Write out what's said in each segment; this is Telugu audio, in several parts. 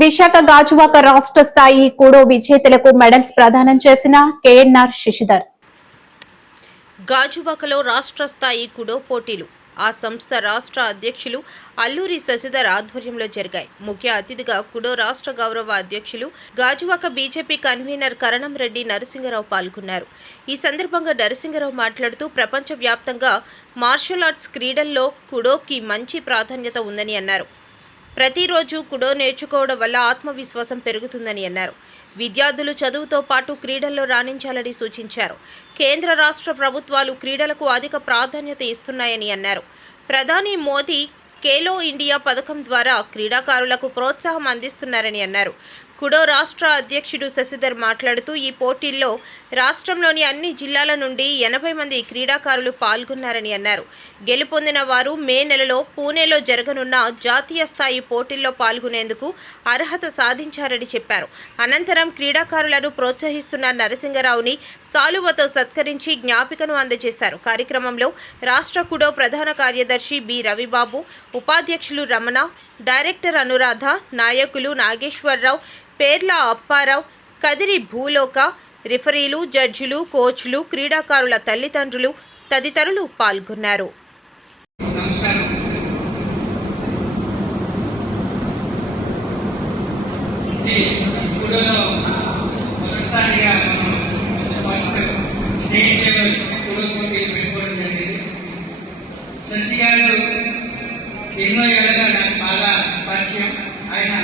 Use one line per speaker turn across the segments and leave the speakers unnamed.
విశాఖ గాజువాక రాష్ట్ర స్థాయి కూడో విజేతలకు మెడల్స్ ప్రదానం చేసిన కేఎన్ఆర్ శశిధర్.
గాజువాకలో రాష్ట్ర స్థాయి కుడో పోటీలు. ఆ సంస్థ రాష్ట్ర అధ్యక్షులు అల్లూరి శశిధర్ ఆధ్వర్యంలో జరిగాయి. ముఖ్య అతిథిగా కుడో రాష్ట్ర గౌరవ అధ్యక్షులు గాజువాక బీజేపీ కన్వీనర్ కరణం రెడ్డి నరసింహరావు పాల్గొన్నారు. ఈ సందర్భంగా నరసింగరావు మాట్లాడుతూ ప్రపంచవ్యాప్తంగా మార్షల్ ఆర్ట్స్ క్రీడల్లో కుడోకి మంచి ప్రాధాన్యత ఉందని అన్నారు. ప్రతిరోజు కుడో నేర్చుకోవడం వల్ల ఆత్మవిశ్వాసం పెరుగుతుందని అన్నారు. విద్యార్థులు చదువుతో పాటు క్రీడల్లో రాణించాలని సూచించారు. కేంద్ర రాష్ట్ర ప్రభుత్వాలు క్రీడలకు అధిక ప్రాధాన్యత ఇస్తున్నాయని అన్నారు. ప్రధాని మోదీ ఖేలో ఇండియా పథకం ద్వారా క్రీడాకారులకు ప్రోత్సాహం అందిస్తున్నారని అన్నారు. కుడో రాష్ట్ర అధ్యక్షుడు శశిధర్ మాట్లాడుతూ ఈ పోటీల్లో రాష్ట్రంలోని అన్ని జిల్లాల నుండి ఎనభై మంది క్రీడాకారులు పాల్గొన్నారని అన్నారు. గెలుపొందిన వారు మే నెలలో పూణేలో జరగనున్న జాతీయ స్థాయి పోటీల్లో పాల్గొనేందుకు అర్హత సాధించారని చెప్పారు. అనంతరం క్రీడాకారులను ప్రోత్సహిస్తున్న నరసింగరావుని సాలువతో సత్కరించి జ్ఞాపికను అందజేశారు. కార్యక్రమంలో రాష్ట్ర కుడో ప్రధాన కార్యదర్శి బి రవిబాబు ఉపాధ్యక్షులు రమణ డైరెక్టర్ అనురాధ నాయకులు నాగేశ్వరరావు పేర్ల అప్పారావు కదిరి భూలోక రిఫరీలు జడ్జిలు కోచ్లు క్రీడాకారుల తల్లిదండ్రులు తదితరులు పాల్గొన్నారు.
ఎన్నో ఏళ్ళగా చాలా పరిచయం ఆయన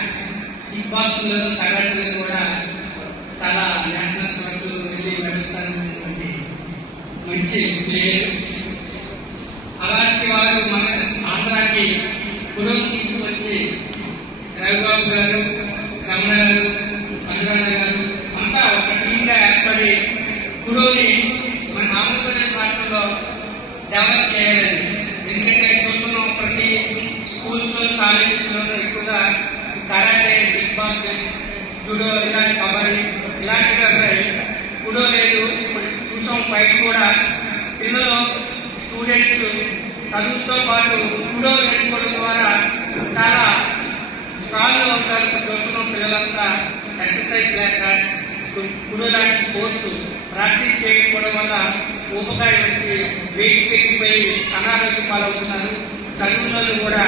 కిక్ బాక్స్లో కరాటలో కూడా చాలా నేషనల్ స్పోర్ట్స్ వెళ్ళి మెడల్స్ సాధించినటువంటి మంచి ప్లేయర్ అలాంటి వారు మన ఆంధ్రాకి పురం తీసుకొచ్చి రవిబాబు గారు రమణ గారు అనురాధ గారు అంతా ఒక టీంగా ఏర్పడి పురోని మన ఆంధ్రప్రదేశ్ రాష్ట్రంలో డెవలప్ చేయాలి ఎందుకంటే చూస్తున్నాం ప్రతి స్కూల్స్ కాలేజెస్లో ఎక్కువగా కరాటే బిగ్ బాక్సింగ్ జూడో ఇలాంటి కబడ్డీ ఇలాంటివి ఉన్నాయి ఇప్పుడు లేదు. చూసాం బయట కూడా పిల్లలు స్టూడెంట్స్ చదువుతో పాటు కుడో నేర్చుకోవడం ద్వారా చాలా స్ట్రాంగ్గా ఉంటారు. ఇప్పుడు పిల్లలంతా ఎక్సర్సైజ్ లేక ఇప్పుడు లాంటి స్పోర్ట్స్ ప్రాక్టీస్ చేయకపోవడం వల్ల ఊపకాయ వచ్చి వెయిట్ పెరిగిపోయి అనారోగ్య పాలవుతున్నారు. చదువులలో కూడా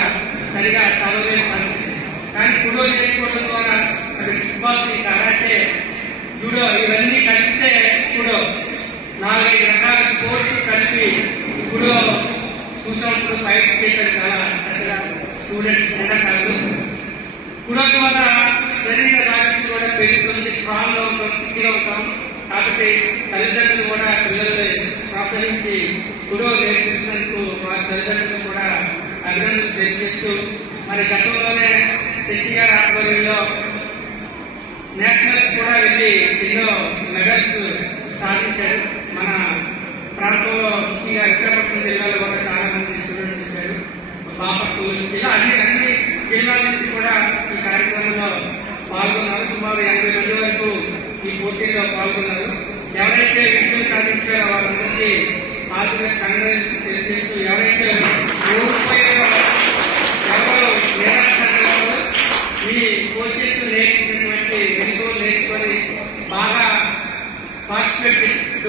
సరిగా చదవలేని పరిస్థితి. కానీ కుడో నేర్చుకోవడం ద్వారా అది కిక్ బాక్సింగ్ కరాటే జూడో ఇవన్నీ కలిపితే ఇప్పుడు నాలుగైదు రకాల స్పోర్ట్స్ కలిపి ఇప్పుడు చూసినప్పుడు ఫైట్ చేశారు చాలా చక్కగా స్టూడెంట్స్ కూడా క్రీడాకారులు కుడో ద్వారా శరీర దానికి కూడా పెరుగుతుంది స్ట్రాంగ్ అవుతాం ఫిట్గా అవుతాం కాబట్టి తల్లిదండ్రులు కూడా పిల్లల్ని ప్రోత్సహించి గురువు నేర్పిస్తున్నందుకు వారి తల్లిదండ్రులు కూడా అభినందనలు తెలియజేస్తూ మరి గతంలోనే శశి గారి ఆధ్వర్యంలో నేషనల్స్ కూడా వెళ్ళి ఎన్నో మెడల్స్ సాధించారు. మన ప్రాంతంలో ముఖ్యంగా విశాఖపట్నం జిల్లాలో కూడా చాలా మంది స్టూడెంట్స్ వచ్చారు. బాపట్ల నుంచి ఇలా అన్ని అన్ని జిల్లాల నుంచి కూడా ఈ కార్యక్రమంలో పాల్గొన్నారు. సుమారు ఎనభై మంది వరకు ఈ పోటీల్లో పాల్గొన్నారు. ఎవరైతే విజయం సాధించారో వారందరికీ పాల్గొనే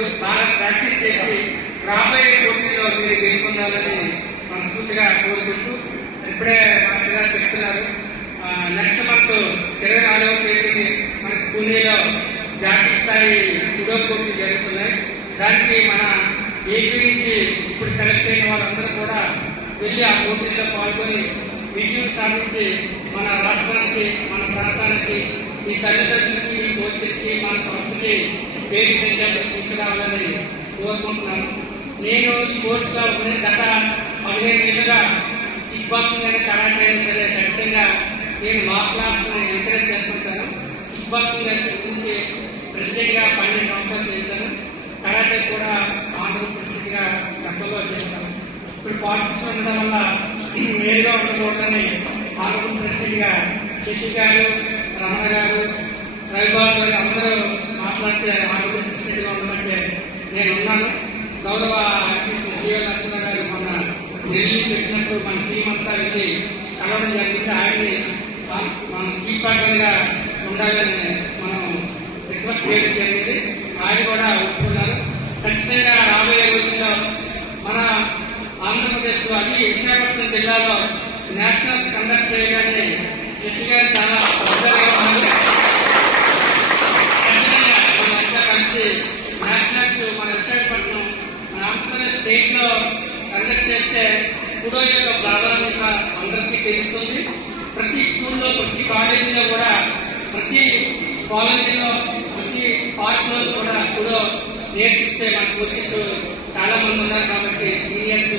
రోజు బాగా ప్రాక్టీస్ చేసి రాబోయే పోటీలో మీరు గెలుపొందాలని మనస్ఫూర్తిగా కోరుకుంటూ ఇప్పుడే మాస్టర్ గారు చెప్తున్నారు. నెక్స్ట్ మంత్ ఇరవై నాలుగవ తేదీని మనకి పూణేలో జాతీయ స్థాయి కుడో పోటీలు జరుగుతున్నాయి. దానికి మన ఏపీ నుంచి ఇప్పుడు సెలెక్ట్ అయిన వాళ్ళందరూ కూడా వెళ్ళి ఆ పోటీల్లో పాల్గొని విజయం సాధించి మన రాష్ట్రానికి మన ప్రాంతానికి ఈ తల్లిదండ్రులకి ఈ కోచెస్కి మన సంస్థకి పేరు ప్రఖ్యాతి తీసుకురావాలని కోరుకుంటున్నాను. నేను స్పోర్ట్స్ గత పదిహేను ఏళ్ళుగా కిక్ బాక్సింగ్ అయినా కరాటే అయినా సరే ఖచ్చితంగా నేను మార్షల్ ఆర్ట్స్ ఎంకరేజ్ చేస్తుంటాను. కిక్ బాక్సింగ్ అసోసియేషన్కి ప్రెసిడెంట్గా పన్నెండు సంవత్సరాలు చేశాను. కరాటే కూడా ఆంధ్ర ప్రెసిడెంట్గా గతంలో చేశాను. ఇప్పుడు పాలిటిక్స్ ఉండడం వల్ల నేరుగా ఉండకూడదని ఆంధ్ర ప్రెసిడెంట్గా శశి గారు రమణ గారు రవిబాబు గారు అందరూ మాట్లాడితే ఆరోగ్య ప్రెసిడెంట్ ఉండమంటే నేను ఉన్నాను. గౌరవ అధ్యక్షుడు జీవ నరసింహ గారు మన ఢిల్లీ వచ్చినప్పుడు మన టీం అంతా వెళ్ళి కలవడం జరిగింది. ఆయన్ని మనం చీఫ్ పార్టీగా ఉండాలని మనం రిక్వెస్ట్ చేయడం జరిగింది. ఆయన కూడా ఒప్పుకున్నారు. ఖచ్చితంగా రాబోయే రోజుల్లో మన ఆంధ్రప్రదేశ్ అన్ని విశాఖపట్నం జిల్లాలో నేషనల్స్ కండక్ట్ చేయాలని శశి గారు చాలా మన ఆంధ్రప్రదేశ్ స్టేట్లో కండక్ట్ చేస్తే కుడో యొక్క ప్రాధాన్యత అందరికీ తెలుస్తుంది. ప్రతి స్కూల్లో ప్రతి కాలేజీలో కూడా ప్రతి కాలేజీలో ప్రతి పార్క్లో కూడా కుడో నేర్పిస్తే మన కోచెస్ చాలా మంది ఉన్నారు కాబట్టి సీనియర్స్.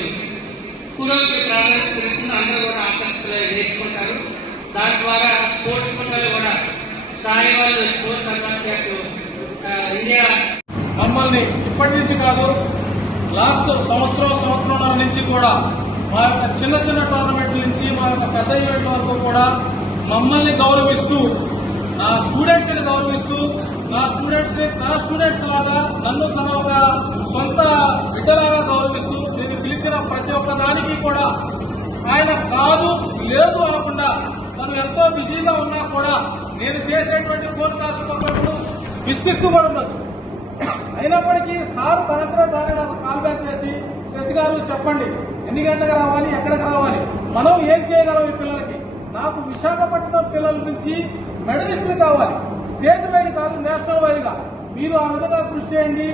కుడోకి ప్రాధాన్యత పెరుగుతుంది. అందరూ కూడా ఆకర్షణ నేర్చుకుంటారు. దాని ద్వారా స్పోర్ట్స్ మండలి కూడా సాయి వాళ్ళు స్పోర్ట్స్ అథారిటీ ఇండియా
మమ్మల్ని ఇప్పటి నుంచి కాదు లాస్ట్ సంవత్సరం సంవత్సరం నుంచి కూడా మా యొక్క చిన్న చిన్న టోర్నమెంట్ల నుంచి మా యొక్క పెద్ద ఈవెంట్ వరకు కూడా మమ్మల్ని గౌరవిస్తూ నా స్టూడెంట్స్ని గౌరవిస్తూ నా స్టూడెంట్స్ని తన స్టూడెంట్స్ లాగా నన్ను తన ఒక సొంత బిడ్డలాగా గౌరవిస్తూ నేను పిలిచిన ప్రతి ఒక్క దానికి కూడా ఆయన కాదు లేదు అనకుండా తను ఎంతో బిజీగా ఉన్నా కూడా నేను చేసేటువంటి ఫోన్ కాల్స్ ఒకప్పుడు విసిగిస్తూ కూడా ఉండదు అయినప్పటికీ సార్ తనంతలో తానే నాకు కాల్ బ్యాక్ చేసి శశి గారు చెప్పండి ఎన్ని గంటలకు రావాలి ఎక్కడికి రావాలి? మనం ఏం చేయగలం ఈ పిల్లలకి? నాకు విశాఖపట్నం పిల్లల నుంచి మెడలిస్టులు కావాలి. స్టేట్ వైడ్ కాదు నేషనల్ వైడ్గా మీరు ఆ విధంగా కృషి చేయండి.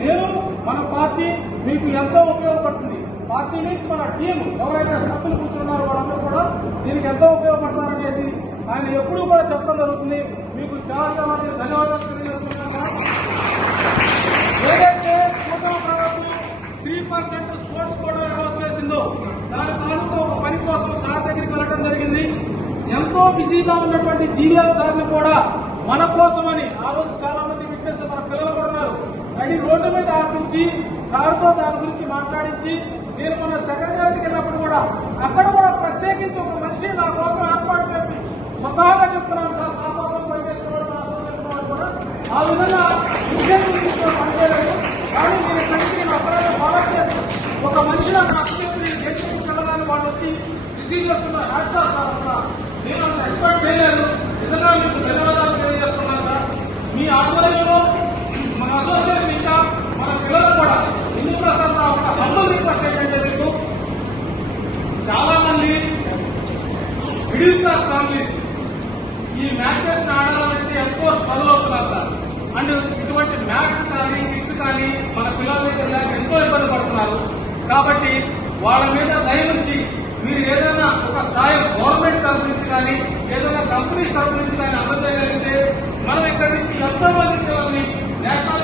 నేను మన పార్టీ మీకు ఎంతో ఉపయోగపడుతుంది. పార్టీ నుంచి మన టీం ఎవరైతే సభ్యులు కూర్చున్నారో వాళ్ళందరూ కూడా దీనికి ఎంతో ఉపయోగపడతారనేసి ఆయన ఎప్పుడూ కూడా చెప్పడం జరుగుతుంది. మీకు చాలా చాలా ధన్యవాదాలు తెలియజేస్తున్నాను సార్. ఏదైతే కూటమి ప్రభుత్వం three percent sports quota announce చేసిందో దాని తాలూకు ఒక పని కోసం సార్ దగ్గరికి వెళ్ళడం జరిగింది ఎంతో బిజీగా ఉన్నటువంటి జీవీఎల్ సార్ని కూడా మన కోసమని ఆ రోజు చాలా మంది విట్నెస్ మన పిల్లలు కూడా ఉన్నారు. నడి రోడ్డు మీద ఆపించి సార్తో దాని గురించి మాట్లాడించి నేను మన సెక్రటరీకి వెళ్ళినప్పుడు కూడా అక్కడ కూడా ప్రత్యేకించి ఒక మనిషి నా కోసం ఏర్పాటు చేసి స్వతహాగా చెప్తున్నాను సార్. నా కోసం పనిచేసేవాడు నా కోసం కూడా ఆ విధంగా పనిచేయలేదు. కానీ నేను ఇక్కడి నేను అప్పుడే ఫాలో చేసి ఒక మనిషి నాకు అప్పచెప్పి గెలుచుకుని వెళ్ళడానికి వాళ్ళు వచ్చి రిసీవ్ చేసుకున్నారు సార్ నేను అసలు ఎక్స్పెక్ట్ చేయలేదు నిజంగా మీకు ధన్యవాదాలు తెలియజేస్తున్నాను సార్ మీ ఆధ్వర్యంలో మన అసోసియేషన్ ఇంకా మన పిల్లలు కూడా హిందూ ప్రసాద్ ఒక హంబల్ రిక్వెస్ట్ ఏంటంటే మీకు చాలా మంది మిడిల్ క్లాస్ ఫ్యామిలీస్ ఈ మ్యాచెస్ ఆడాలంటే ఎక్కువ స్ట్రగుల్ అవుతున్నారు సార్ అండ్ ఇటువంటి మ్యాథ్స్ కానీ కిడ్స్ కానీ మన పిల్లల దగ్గర ఎంతో ఇబ్బంది పడుతున్నారు కాబట్టి వాళ్ళ మీద దయ నుంచి మీరు ఏదైనా ఒక సాయం గవర్నమెంట్ తరఫు నుంచి కానీ ఏదైనా కంపెనీస్ తరఫు నుంచి కానీ అమలు చేయగలిగితే మనం ఇక్కడ నుంచి ఎంతో మంది నేషనల్